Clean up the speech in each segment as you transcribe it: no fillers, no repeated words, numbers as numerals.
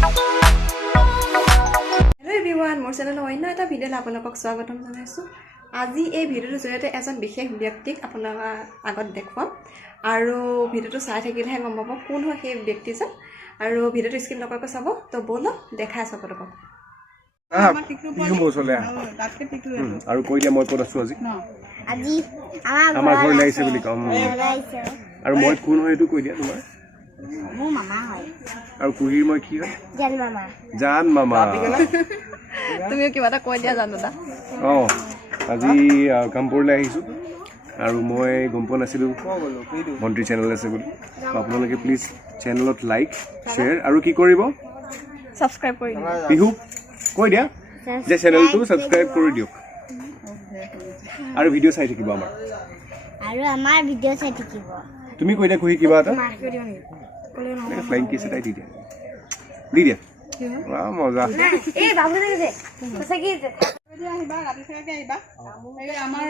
Hello everyone, মোৰ চেনেলৰ অন্য এটা ভিডিঅ'লৈ আপোনালোকক স্বাগতম জনাইছো। আজি এই ভিডিঅ'টোৰ জৰিয়তে এজন বিশেষ ব্যক্তিক আপোনালোকৰ আগত দেখুৱাম আৰু ভিডিঅ'টো চাই থাকিলেহে গম পাব কোন হয় সেই ব্যক্তিজন আৰু ভিডিঅ'টো স্কিপ নকৰাকৈ চাব। তো বলক দেখাই আছো আপোনালোকক। আৰু কৈ দিয়া মই ক'ত আছো আজি আজি আমাৰ ঘৰলৈ আহিছে বুলি কম আৰু মই কোন হয় এইটো কৈ দিয়া তোমাৰ মোৰ মামা হয় আৰু কুহিৰ মই কি হয় জান মামা তুমিও কিবা এটা কৈ দিয়া জান দাদা। আজি কামপুৰলৈ আহিছোঁ আৰু মই গম পোৱা নাছিলোঁ মন্ত্ৰী চেনেল আছে বুলি। আপোনালোকে প্লিজ চেনেলত লাইক শ্বেয়াৰ আৰু কি কৰিব সাবস্ক্ৰাইব কৰি দিবা। পিহু কৈ দিয়া যে চেনেলটো সাবস্ক্ৰাইব কৰি দিয়ক আৰু ভিডিঅ' চাই থাকিব আমাৰ ভিডিঅ' চাই থাকিব। তুমি কৈ দিয়া কুহি কিবা এটা ফ্লাইং কিছ এটাই দি দিয়া মজা এই বাবু দেখে সঁচাকি আহিবা ৰাতি থাকাকে আহিবা এই আমাৰ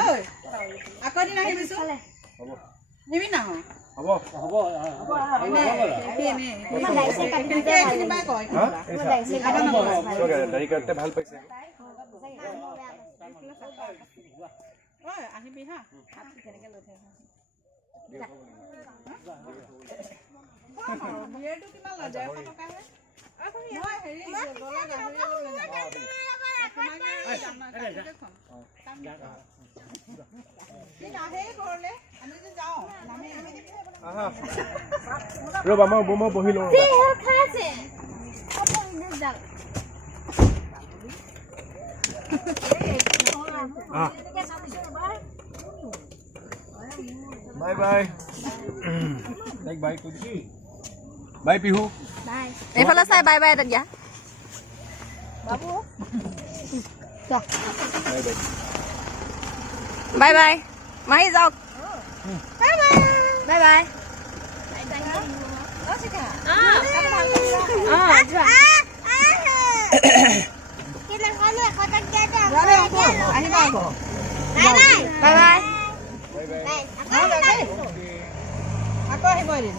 ঐ আকৌ দিন আহিবিছো নিবি না হ'ব দাড়ি কাটতে ভাল পাইছে আহিবি হা বিয়েৰটো কিমান লয় 150 টকাহে মই হেৰি গলা ৰ'বা মই বহি লওঁ bye bye bye bye Pihu এইফালে চাই বাই বাই এটা দিয়া বাই বাই মাহি যাওক বাই বাই আকৌ আহিব এদিন